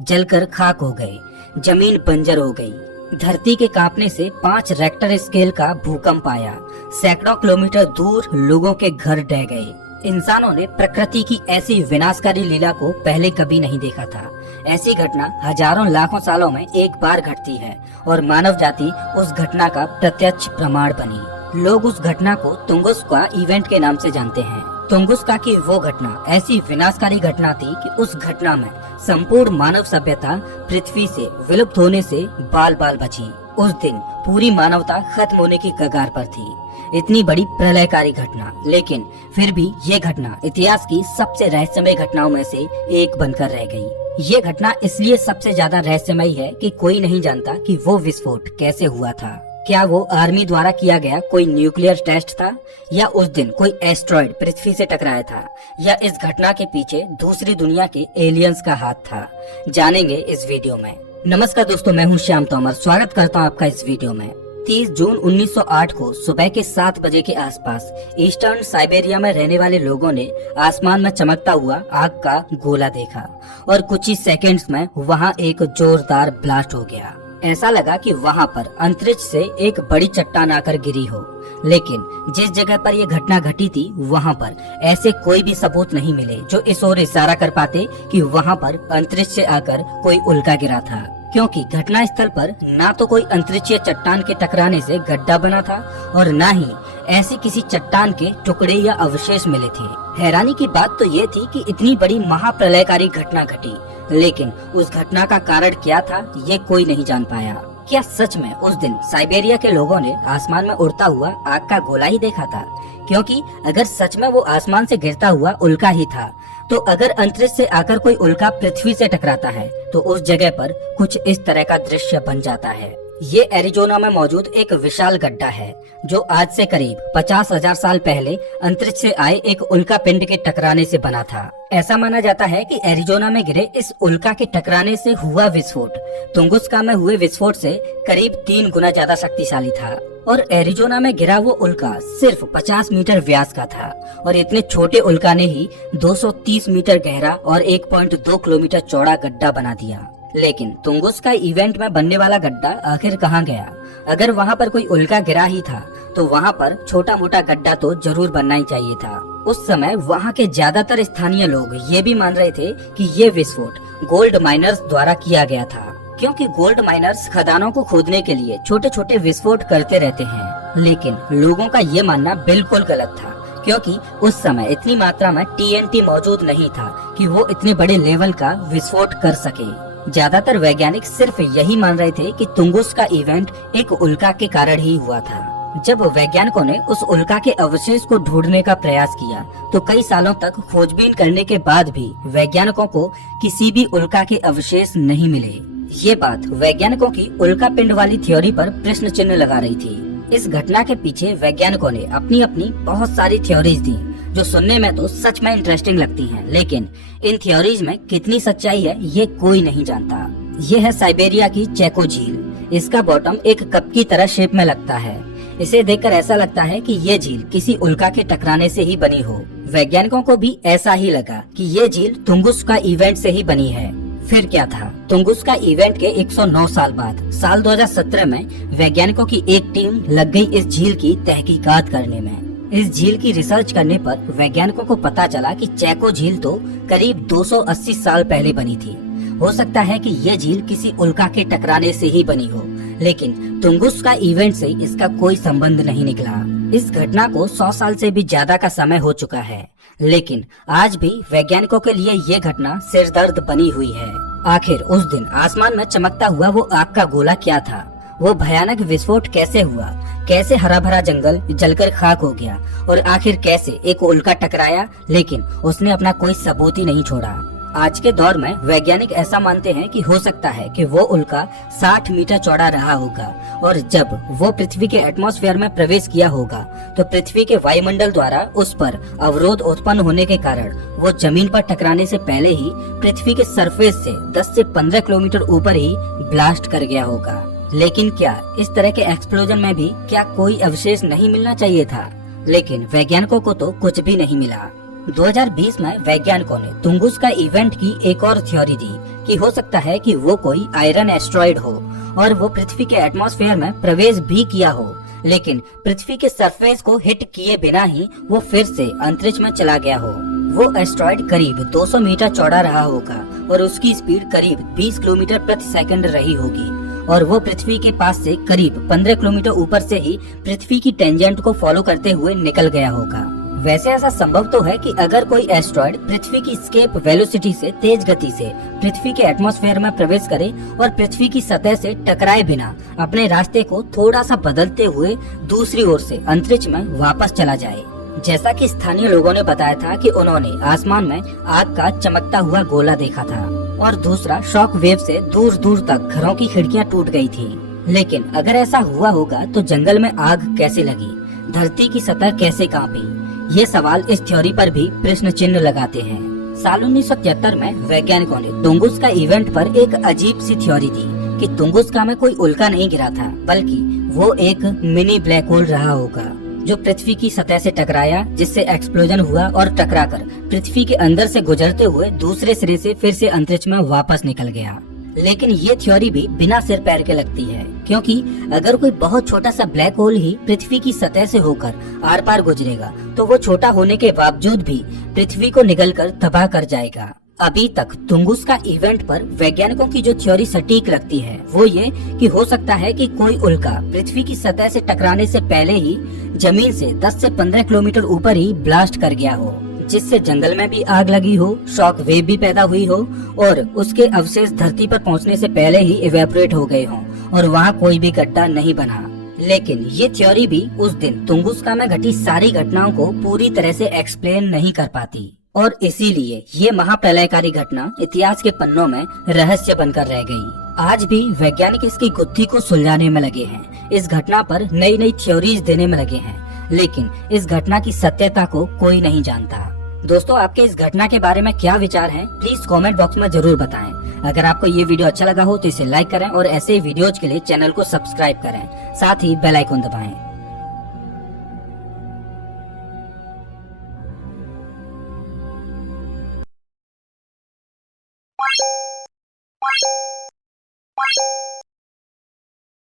जलकर खाक हो गए। जमीन बंजर हो गई। धरती के कांपने से 5 रेक्टर स्केल का भूकंप आया। सैकड़ों किलोमीटर दूर लोगों के घर ढह गए। इंसानों ने प्रकृति की ऐसी विनाशकारी लीला को पहले कभी नहीं देखा था। ऐसी घटना हजारों लाखों सालों में एक बार घटती है और मानव जाति उस घटना का प्रत्यक्ष प्रमाण बनी। लोग उस घटना को तुंगुस्का इवेंट के नाम से जानते हैं। तुंगुस्का की वो घटना ऐसी विनाशकारी घटना थी कि उस घटना में संपूर्ण मानव सभ्यता पृथ्वी से विलुप्त होने से बाल बाल बची। उस दिन पूरी मानवता खत्म होने की कगार पर थी। इतनी बड़ी प्रलयकारी घटना, लेकिन फिर भी ये घटना इतिहास की सबसे रहस्यमय घटनाओं में से एक बनकर रह गई। ये घटना इसलिए सबसे ज्यादा रहस्यमय है कि कोई नहीं जानता कि वो विस्फोट कैसे हुआ था। क्या वो आर्मी द्वारा किया गया कोई न्यूक्लियर टेस्ट था, या उस दिन कोई एस्ट्रॉइड पृथ्वी से टकराया था, या इस घटना के पीछे दूसरी दुनिया के एलियंस का हाथ था? जानेंगे इस वीडियो में। नमस्कार दोस्तों, मैं हूं श्याम तोमर। स्वागत करता हूं आपका इस वीडियो में। 30 जून 1908 को सुबह के 7 बजे के आसपास ईस्टर्न साइबेरिया में रहने वाले लोगों ने आसमान में चमकता हुआ आग का गोला देखा और कुछ ही सेकंड्स में वहां एक जोरदार ब्लास्ट हो गया। ऐसा लगा कि वहां पर अंतरिक्ष से एक बड़ी चट्टान आकर गिरी हो, लेकिन जिस जगह पर यह घटना घटी थी वहां पर ऐसे कोई भी सबूत नहीं मिले जो इस ओर इशारा कर पाते कि वहां पर अंतरिक्ष से आकर कोई उल्का गिरा था। क्योंकि घटना स्थल पर ना तो कोई अंतरिक्षीय चट्टान के टकराने से गड्ढा बना था और ना ही ऐसी किसी चट्टान के टुकड़े या अवशेष मिले थे। हैरानी की बात तो ये थी कि इतनी बड़ी महाप्रलयकारी घटना घटी, लेकिन उस घटना का कारण क्या था ये कोई नहीं जान पाया। क्या सच में उस दिन साइबेरिया के लोगों ने आसमान में उड़ता हुआ आग का गोला ही देखा था? क्योंकि अगर सच में वो आसमान से गिरता हुआ उल्का ही था, तो अगर अंतरिक्ष से आकर कोई उल्का पृथ्वी से टकराता है तो उस जगह पर कुछ इस तरह का दृश्य बन जाता है। ये एरिजोना में मौजूद एक विशाल गड्ढा है जो आज से करीब 50,000 साल पहले अंतरिक्ष से आए एक उल्का पिंड के टकराने से बना था। ऐसा माना जाता है कि एरिजोना में गिरे इस उल्का के टकराने से हुआ विस्फोट तुंगुस्का में हुए विस्फोट से करीब 3 गुना ज्यादा शक्तिशाली था। और एरिजोना में गिरा वो उल्का सिर्फ 50 मीटर व्यास का था और इतने छोटे उल्का ने ही 230 मीटर गहरा और 1.2 किलोमीटर चौड़ा गड्ढा बना दिया। लेकिन तुंगुस्का इवेंट में बनने वाला गड्ढा आखिर कहाँ गया? अगर वहाँ पर कोई उल्का गिरा ही था तो वहाँ पर छोटा मोटा गड्ढा तो जरूर बनना ही चाहिए था। उस समय वहाँ के ज्यादातर स्थानीय लोग ये भी मान रहे थे कि ये विस्फोट गोल्ड माइनर्स द्वारा किया गया था, क्योंकि गोल्ड माइनर्स खदानों को खोदने के लिए छोटे छोटे विस्फोट करते रहते हैं। लेकिन लोगों का ये मानना बिल्कुल गलत था, क्योंकि उस समय इतनी मात्रा में TNT मौजूद नहीं था कि वो इतने बड़े लेवल का विस्फोट कर सके। ज्यादातर वैज्ञानिक सिर्फ यही मान रहे थे कि तुंगुस्का इवेंट एक उल्का के कारण ही हुआ था। जब वैज्ञानिकों ने उस उल्का के अवशेष को ढूंढने का प्रयास किया तो कई सालों तक खोजबीन करने के बाद भी वैज्ञानिकों को किसी भी उल्का के अवशेष नहीं मिले। ये बात वैज्ञानिकों की उल्का पिंड वाली थ्योरी पर प्रश्न चिन्ह लगा रही थी। इस घटना के पीछे वैज्ञानिकों ने अपनी अपनी बहुत सारी थ्योरीज दी जो सुनने में तो सच में इंटरेस्टिंग लगती हैं, लेकिन इन थ्योरीज में कितनी सच्चाई है ये कोई नहीं जानता। ये है साइबेरिया की चेको झील। इसका बॉटम एक कप की तरह शेप में लगता है। इसे देखकर ऐसा लगता है कि ये झील किसी उल्का के टकराने से ही बनी हो। वैज्ञानिकों को भी ऐसा ही लगा कि ये झील तुंगुस्का इवेंट से ही बनी है। फिर क्या था? तुंगुस्का इवेंट के 109 साल बाद साल 2017 में वैज्ञानिकों की एक टीम लग गई इस झील की तहकीकात करने में। इस झील की रिसर्च करने पर वैज्ञानिकों को पता चला कि चेको झील तो करीब 280 साल पहले बनी थी। हो सकता है कि यह झील किसी उल्का के टकराने से ही बनी हो, लेकिन तुंगुस्का इवेंट से इसका कोई संबंध नहीं निकला। इस घटना को 100 साल से भी ज्यादा का समय हो चुका है, लेकिन आज भी वैज्ञानिकों के लिए ये घटना सिरदर्द बनी हुई है। आखिर उस दिन आसमान में चमकता हुआ वो आग का गोला क्या था? वो भयानक विस्फोट कैसे हुआ? कैसे हरा भरा जंगल जलकर खाक हो गया? और आखिर कैसे एक उल्का टकराया लेकिन उसने अपना कोई सबूत ही नहीं छोड़ा? आज के दौर में वैज्ञानिक ऐसा मानते हैं कि हो सकता है कि वो उल्का 60 मीटर चौड़ा रहा होगा और जब वो पृथ्वी के एटमॉस्फेयर में प्रवेश किया होगा तो पृथ्वी के वायुमंडल द्वारा उस पर अवरोध उत्पन्न होने के कारण वो जमीन पर टकराने से पहले ही पृथ्वी के सरफेस से 10 से 15 किलोमीटर ऊपर ही ब्लास्ट कर गया होगा। लेकिन क्या इस तरह के एक्सप्लोजन में भी क्या कोई अवशेष नहीं मिलना चाहिए था? लेकिन वैज्ञानिकों को तो कुछ भी नहीं मिला। 2020 में वैज्ञानिकों ने तुंगुस्का इवेंट की एक और थ्योरी दी कि हो सकता है कि वो कोई आयरन एस्ट्रॉइड हो और वो पृथ्वी के एटमॉस्फेयर में प्रवेश भी किया हो, लेकिन पृथ्वी के सरफेस को हिट किए बिना ही वो फिर से अंतरिक्ष में चला गया हो। वो एस्ट्रॉइड करीब 200 मीटर चौड़ा रहा होगा और उसकी स्पीड करीब 20 किलोमीटर प्रति सेकंड रही होगी और वो पृथ्वी के पास से करीब 15 किलोमीटर ऊपर से ही पृथ्वी की टेंजेंट को फॉलो करते हुए निकल गया होगा। वैसे ऐसा संभव तो है कि अगर कोई एस्ट्रॉइड पृथ्वी की एस्केप वेलोसिटी से तेज गति से पृथ्वी के एटमॉस्फेयर में प्रवेश करे और पृथ्वी की सतह से टकराए बिना अपने रास्ते को थोड़ा सा बदलते हुए दूसरी ओर से अंतरिक्ष में वापस चला जाए। जैसा कि स्थानीय लोगों ने बताया था कि उन्होंने आसमान में आग का चमकता हुआ गोला देखा था और दूसरा शॉक वेव से दूर दूर तक घरों की खिड़कियां टूट गई थी। लेकिन अगर ऐसा हुआ होगा तो जंगल में आग कैसे लगी, धरती की सतह कैसे कांपी? ये सवाल इस थ्योरी पर भी प्रश्न चिन्ह लगाते हैं। साल 1973 में वैज्ञानिकों ने तुंगुस्का इवेंट पर एक अजीब सी थ्योरी दी कि तुंगुस्का में कोई उल्का नहीं गिरा था, बल्कि वो एक मिनी ब्लैक होल रहा होगा जो पृथ्वी की सतह से टकराया, जिससे एक्सप्लोजन हुआ और टकराकर पृथ्वी के अंदर से गुजरते हुए दूसरे सिरे से फिर से अंतरिक्ष में वापस निकल गया। लेकिन ये थ्योरी भी बिना सिर पैर के लगती है, क्योंकि अगर कोई बहुत छोटा सा ब्लैक होल ही पृथ्वी की सतह से होकर आर पार गुजरेगा तो वो छोटा होने के बावजूद भी पृथ्वी को निगलकर तबाह कर जाएगा। अभी तक तुंगुस्का इवेंट पर वैज्ञानिकों की जो थ्योरी सटीक लगती है वो ये कि हो सकता है कि कोई उल्का पृथ्वी की सतह से टकराने से पहले ही जमीन से 10 से 15 किलोमीटर ऊपर ही ब्लास्ट कर गया हो, जिससे जंगल में भी आग लगी हो, शॉक वेव भी पैदा हुई हो और उसके अवशेष धरती पर पहुंचने से पहले ही इवेपोरेट हो गए हों और वहां कोई भी गड्ढा नहीं बना। लेकिन ये थ्योरी भी उस दिन तुंगुस्का में घटी सारी घटनाओं को पूरी तरह से एक्सप्लेन नहीं कर पाती और इसीलिए ये महाप्रलयकारी घटना इतिहास के पन्नों में रहस्य बनकर रह गई। आज भी वैज्ञानिक इसकी गुत्थी को सुलझाने में लगे हैं, इस घटना पर नई नई थ्योरीज देने में लगे हैं, लेकिन इस घटना की सत्यता को कोई नहीं जानता। दोस्तों, आपके इस घटना के बारे में क्या विचार हैं? प्लीज कमेंट बॉक्स में जरूर बताएं। अगर आपको ये वीडियो अच्छा लगा हो तो इसे लाइक करें और ऐसे ही वीडियोज के लिए चैनल को सब्सक्राइब करें, साथ ही बेल आइकन दबाएं।